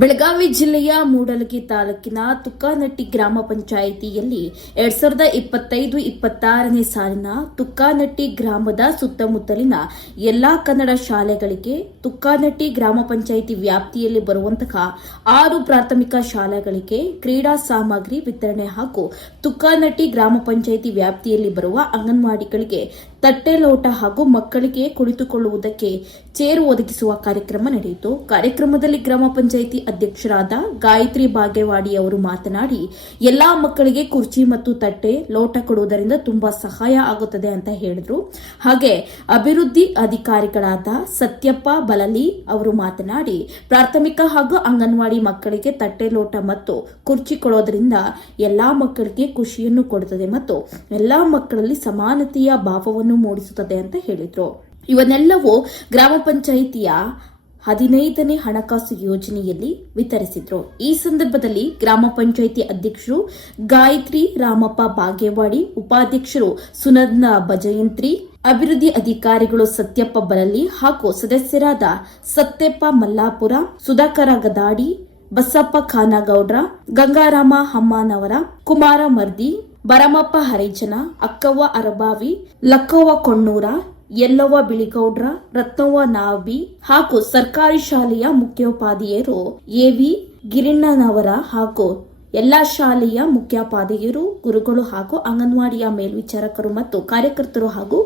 ಬೆಳಗಾವಿ ಜಿಲ್ಲೆಯ ಮೂಡಲಗಿ ತಾಲೂಕಿನ ತುಕ್ಕಾನಟ್ಟಿ ಗ್ರಾಮ ಪಂಚಾಯಿತಿಯಲ್ಲಿ 2025-26ನೇ ಸಾಲಿನ ತುಕ್ಕಾನಟ್ಟಿ ಗ್ರಾಮದ ಸುತ್ತಮುತ್ತಲಿನ ಎಲ್ಲಾ ಕನ್ನಡ ಶಾಲೆಗಳಿಗೆ ತುಕ್ಕಾನಟ್ಟಿ ಗ್ರಾಮ ಪಂಚಾಯಿತಿ ವ್ಯಾಪ್ತಿಯಲ್ಲಿ ಬರುವಂತಹ 6 ಪ್ರಾಥಮಿಕ ಶಾಲೆಗಳಿಗೆ ಕ್ರೀಡಾ ಸಾಮಗ್ರಿ ವಿತರಣೆ ಹಾಗೂ ತುಕ್ಕಾನಟ್ಟಿ ಗ್ರಾಮ ಪಂಚಾಯಿತಿ ವ್ಯಾಪ್ತಿಯಲ್ಲಿ ಬರುವ ಅಂಗನವಾಡಿಗಳಿಗೆ ತಟ್ಟೆ ಲೋಟ ಹಾಗೂ ಮಕ್ಕಳಿಗೆ ಕುಳಿತುಕೊಳ್ಳುವುದಕ್ಕೆ ಚೇರು ಒದಗಿಸುವ ಕಾರ್ಯಕ್ರಮ ನಡೆಯಿತು. ಕಾರ್ಯಕ್ರಮದಲ್ಲಿ ಗ್ರಾಮ ಪಂಚಾಯಿತಿ ಅಧ್ಯಕ್ಷರಾದ ಗಾಯತ್ರಿ ಬಾಗೇವಾಡಿ ಅವರು ಮಾತನಾಡಿ, ಎಲ್ಲಾ ಮಕ್ಕಳಿಗೆ ಕುರ್ಚಿ ಮತ್ತು ತಟ್ಟೆ ಲೋಟ ಕೊಡುವುದರಿಂದ ತುಂಬಾ ಸಹಾಯ ಆಗುತ್ತದೆ ಅಂತ ಹೇಳಿದ್ರು. ಹಾಗೆ ಅಭಿವೃದ್ಧಿ ಅಧಿಕಾರಿಗಳಾದ ಸತ್ಯಪ್ಪ ಬಲಲಿ ಅವರು ಮಾತನಾಡಿ, ಪ್ರಾಥಮಿಕ ಹಾಗೂ ಅಂಗನವಾಡಿ ಮಕ್ಕಳಿಗೆ ತಟ್ಟೆ ಲೋಟ ಮತ್ತು ಕುರ್ಚಿ ಕೊಡೋದ್ರಿಂದ ಎಲ್ಲಾ ಮಕ್ಕಳಿಗೆ ಖುಷಿಯನ್ನು ಕೊಡುತ್ತದೆ ಮತ್ತು ಎಲ್ಲಾ ಮಕ್ಕಳಲ್ಲಿ ಸಮಾನತೆಯ ಭಾವವನ್ನು ಮೂಡಿಸುತ್ತದೆ ಅಂತ ಹೇಳಿದ್ರು. ಇವನ್ನೆಲ್ಲವೂ ಗ್ರಾಮ ಪಂಚಾಯಿತಿಯ 15ನೇ ಹಣಕಾಸು ಯೋಜನೆಯಲ್ಲಿ ವಿತರಿಸಿದ್ರು. ಈ ಸಂದರ್ಭದಲ್ಲಿ ಗ್ರಾಮ ಪಂಚಾಯಿತಿ ಅಧ್ಯಕ್ಷರು ಗಾಯತ್ರಿ ರಾಮಪ್ಪ ಬಾಗೇವಾಡಿ, ಉಪಾಧ್ಯಕ್ಷರು ಸುನಂದ ಭಜಯಂತ್ರಿ, ಅಭಿವೃದ್ಧಿ ಅಧಿಕಾರಿಗಳು ಸತ್ಯಪ್ಪ ಬಲಲಿ ಹಾಗೂ ಸದಸ್ಯರಾದ ಸತ್ಯಪ್ಪ ಮಲ್ಲಾಪುರ, ಸುಧಾಕರ ಗದಾಡಿ, ಬಸಪ್ಪ ಖಾನಗೌಡ್ರ, ಗಂಗಾರಾಮ ಹಮ್ಮನವರ, ಕುಮಾರ ಮರ್ದಿ, ಬರಮಪ್ಪ ಹರಿಜನ, ಅಕ್ಕವ್ವ ಅರಬಾವಿ, ಲಕ್ಕವ್ವ ಕೊಣ್ಣೂರ, ಯಲ್ಲವ್ವ ಬಿಳಿಗೌಡ್ರ, ರತ್ನವ್ವ ನಾವಿ ಹಾಗೂ ಸರ್ಕಾರಿ ಶಾಲೆಯ ಮುಖ್ಯೋಪಾಧ್ಯಾಯರು ಎವಿ ಗಿರಿಣ್ಣನವರ ಹಾಗೂ ಎಲ್ಲಾ ಶಾಲೆಯ ಮುಖ್ಯೋಪಾಧ್ಯಾಯರು, ಗುರುಗಳು ಹಾಗೂ ಅಂಗನವಾಡಿಯ ಮೇಲ್ವಿಚಾರಕರು ಮತ್ತು ಕಾರ್ಯಕರ್ತರು ಹಾಗೂ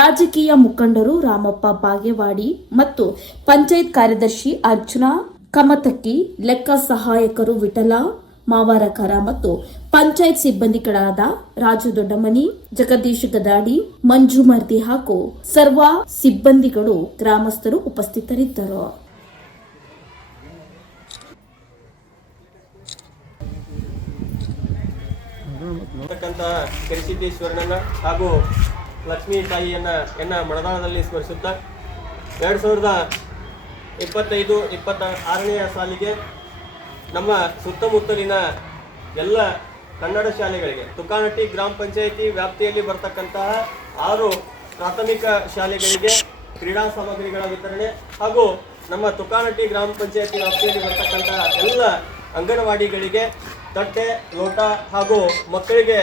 ರಾಜಕೀಯ ಮುಖಂಡರು ರಾಮಪ್ಪ ಬಾಗೇವಾಡಿ ಮತ್ತು ಪಂಚಾಯತ್ ಕಾರ್ಯದರ್ಶಿ ಅರ್ಜುನ ಕಮತಕ್ಕಿ, ಲೆಕ್ಕ ಸಹಾಯಕರು ವಿಠಲ ಮಾವಾರಕರ ಮತ್ತು ಪಂಚಾಯತ್ ಸಿಬ್ಬಂದಿಗಳಾದ ರಾಜು ದೊಡ್ಡಮನಿ, ಜಗದೀಶ್ ಗದಾಡಿ, ಮಂಜು ಮರ್ದಿ ಹಾಗೂ ಸರ್ವ ಸಿಬ್ಬಂದಿಗಳು ಗ್ರಾಮಸ್ಥರು ಉಪಸ್ಥಿತರಿದ್ದರು. ಕರಿಸಿದ್ದೇಶ್ವರನನ್ನ ಹಾಗೂ ಲಕ್ಷ್ಮೀ ತಾಯಿಯನ್ನ ಮಣದಾಳದಲ್ಲಿ ಸ್ಮರಿಸುತ್ತಾ 2025-26ನೇ ಸಾಲಿಗೆ ನಮ್ಮ ಸುತ್ತಮುತ್ತಲಿನ ಎಲ್ಲ ಕನ್ನಡ ಶಾಲೆಗಳಿಗೆ ತುಕ್ಕಾನಟ್ಟಿ ಗ್ರಾಮ ಪಂಚಾಯಿತಿ ವ್ಯಾಪ್ತಿಯಲ್ಲಿ ಬರ್ತಕ್ಕಂತಹ 6 ಪ್ರಾಥಮಿಕ ಶಾಲೆಗಳಿಗೆ ಕ್ರೀಡಾ ಸಾಮಗ್ರಿಗಳ ವಿತರಣೆ ಹಾಗೂ ನಮ್ಮ ತುಕ್ಕಾನಟ್ಟಿ ಗ್ರಾಮ ಪಂಚಾಯಿತಿ ವ್ಯಾಪ್ತಿಯಲ್ಲಿ ಬರ್ತಕ್ಕಂತಹ ಎಲ್ಲ ಅಂಗನವಾಡಿಗಳಿಗೆ ತಟ್ಟೆ ಲೋಟ ಹಾಗೂ ಮಕ್ಕಳಿಗೆ